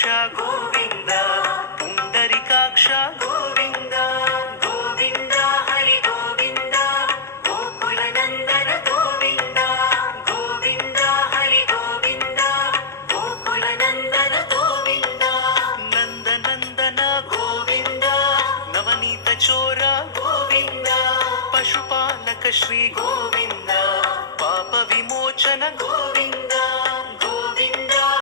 పుండరీకాక్ష గోవింద పుండరీకాక్ష గోవింద గోవింద హరి గోవింద గోకుల నందన గోవింద గోవింద హరి గోవింద గోకుల నందన గోవింద నందనందన గోవింద నవనీత చోర గోవింద పశుపాలక శ్రీ గోవింద పాప విమోచన గోవింద